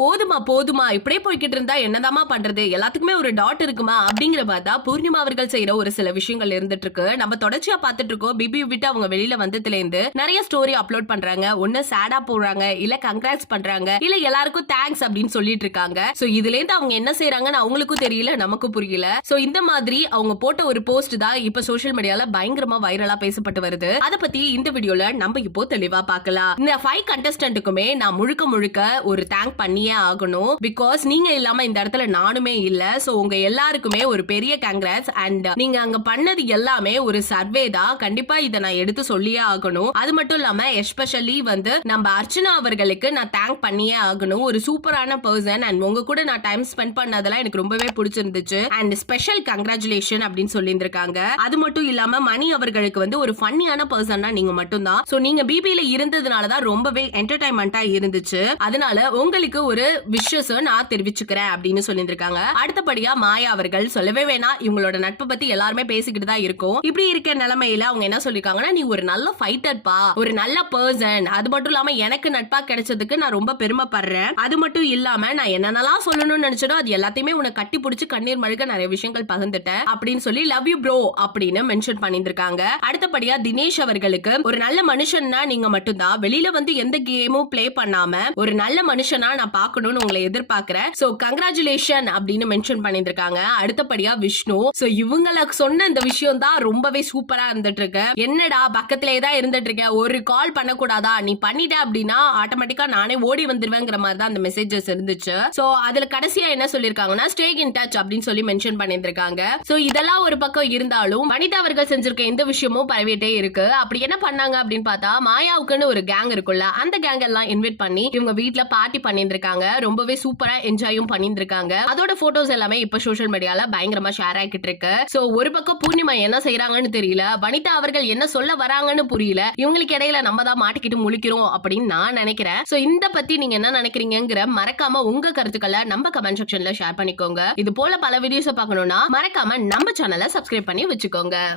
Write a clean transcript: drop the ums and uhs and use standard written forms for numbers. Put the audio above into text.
போதுமா போதுமா இப்படியே போய்கிட்டு இருந்தா என்னதாமா பண்றது, எல்லாத்துக்குமே ஒரு டாட் இருக்குமா அப்படிங்கிற பார்த்தா பூர்ணிமா அவர்கள் செய்யற ஒரு சில விஷயங்கள் இருந்துட்டு இருக்கு. நம்ம தொடர்ச்சியா பாத்துட்டு இருக்கோம். பிபி விட்டு அவங்க வெளியில வந்ததுல இருந்து நிறைய ஸ்டோரி அப்லோட் பண்றாங்க. ஒண்ணு சேடா போடுறாங்க, இல்ல கங்க்ராட்ஸ் பண்றாங்க, இல்ல எல்லாருக்கும் தேங்க்ஸ் அப்படின்னு சொல்லிட்டு இருக்காங்க. சோ இதுல இருந்து அவங்க என்ன செய்யறாங்கன்னு அவங்களுக்கும் தெரியல, நமக்கும் புரியல. சோ இந்த மாதிரி அவங்க போட்ட ஒரு போஸ்ட் தான் இப்ப சோசியல் மீடியால பயங்கரமா வைரலா பேசப்பட்டு வருது. அத பத்தி இந்த வீடியோல நம்ம இப்போ தெளிவா பார்க்கலாம். இந்த 5 கண்டஸ்டன்ட்டுக்குமே நான் முழுக்க முழுக்க ஒரு தேங்க் பண்ணி ஆகணும். பிகாஸ் நீங்க இல்லாம இந்த இடத்துல நானுமே இல்ல. சோ உங்க எல்லாருக்குமே ஒரு பெரிய கங்க்ராட்ஸ். அண்ட் நீங்க அங்க பண்ணது எல்லாமே ஒரு சர்வே தான். கண்டிப்பா இதை நான் எடுத்து சொல்லியே ஆகணும். அது மட்டும் இல்லாம எஸ்பெஷலி வந்து நம்ம அர்ச்சனா அவர்களுக்கு நான் தேங்க் பண்ணியே ஆகணும். ஒரு சூப்பரான பர்சன் அண்ட் உங்க கூட நான் டைம் ஸ்பெண்ட் பண்ணதெல்லாம் எனக்கு ரொம்பவே பிடிச்சிருந்துச்சு. அண்ட் ஸ்பெஷல் கங்க்ராச்சுலேஷன் அப்படின்னு சொல்லியிருந்திருக்காங்க. அது மட்டும் இல்லாம மணி அவர்களுக்கு வந்து ஒரு ஃபன்னியான பர்சன்னா நீங்க மட்டும் தான். சோ நீங்க பிபில இருந்ததுனாலதான் ரொம்பவே என்டர்டைன்மெண்டா இருந்துச்சு. அதனால உங்களுக்கு ஒரு விஷஸ் நான் தெரிவிச்சுக்கிறேன் அப்படின்னு சொல்லியிருக்காங்க. அடுத்தபடியா மாயா அவர்கள் சொல்லவே வேணாம், இவங்களோட நட்பை பத்தி எல்லாருமே பேசிக்கிட்டு தான் இருக்கும். இப்படி இருக்க நிலைமையில அவங்க என்ன சொல்லிருக்காங்கன்னா, நீ ஒரு நல்ல ஃபைட்டர் பா, ஒரு நல்ல பர்சன். அது மட்டும் இல்லாம எனக்கு நட்பா கிடைச்சதுக்கு நான் ரொம்ப பெருமைப்படுறேன். அது மட்டும் இல்லாம நான் என்னென்னலாம் சொல்லணும்னு நினைச்சதோ அது எல்லாத்தையுமே உனக்கு கட்டி பிடிச்சு கண்ணீர் மழுக நிறைய விஷயங்கள் பகிர்ந்துட்டேன் அப்படின்னு சொல்லி லவ் யூ ப்ரோ அப்படின்னு மென்ஷன் பண்ணியிருக்காங்க. அடுத்தபடியா தினேஷ் அவர்களுக்கு ஒரு நல்ல மனுஷன்னா நீங்க மட்டும்தான். வெளியில வந்து எந்த கேமும் பிளே பண்ணாம ஒரு நல்ல மனுஷனா நான் பார்க்கணும்னு உங்களை எதிர்பார்க்கிறேன். சோ கங்க்ராச்சுலேஷன் அப்படின்னு மென்ஷன் பண்ணிருக்காங்க. அடுத்தபடியா விஷ்ணு. சோ இவங்களுக்கு சொன்ன இந்த விஷயம் தான் ரொம்பவே சூப்பரா இருந்துட்டு இருக்கு. என்னடா பக்கத்திலே தான் இருந்துட்டு இருக்க, ஒரு கால் பண்ணக்கூடாதா, நீ பண்ணிட்ட அப்படின்னா ஆட்டோமேட்டிக்கா நானே ஓடி வந்துருவேங்கிற மாதிரி தான் அந்த மெசேஜஸ் இருந்துச்சு. சோ அதுல கடைசியா என்ன சொல்லிருக்காங்கன்னா, ஸ்டே இன் டச் அப்படின்னு சொல்லி மென்ஷன் பண்ணிருக்காங்க. சோ இதெல்லாம் ஒரு பக்கம் இருந்தாலும் வனிதா அவர்கள் செஞ்சிருக்க இந்த விஷயமும் பரவிட்டே இருக்கு. அப்படி என்ன பண்ணாங்க அப்படின்னு பார்த்தா, மாயாவுக்குன்னு ஒரு கேங் இருக்குல்ல, அந்த கேங் எல்லாம் இன்வைட் பண்ணி இவங்க வீட்டுல பார்ட்டி பண்ணிருக்காங்க. ரொம்பவே சூப்பரா என்ஜாயும் பண்ணிருக்காங்க. அதோட போட்டோஸ் எல்லாமே இப்ப சோஷியல் மீடியால பயங்கரமா ஷேர் ஆகிட்டு இருக்கு. சோ ஒரு பக்கம் பூர்ணிமா என்ன செய்யறாங்கன்னு தெரியல, வனிதா அவர்கள் என்ன சொல்ல வராங்கன்னு புரியல. இவங்களுக்கு இடையில நம்ம தான் மாட்டிக்கிட்டு முழிக்கிறோம் அப்படின்னு நான் நினைக்கிறேன். சோ இந்த பத்தி நீங்க என்ன நினைக்கிறீங்கிற மறக்காம உங்க கருத்துக்களை நம்ம கமெண்ட் செக்ஷன்ல ஷேர் பண்ணிக்கோங்க. இது போல பல வீடியோஸ் பார்க்கணும்னா மறக்காம நம்ம சேனலை சப்ஸ்கிரைப் பண்ணி வச்சுக்கோங்க.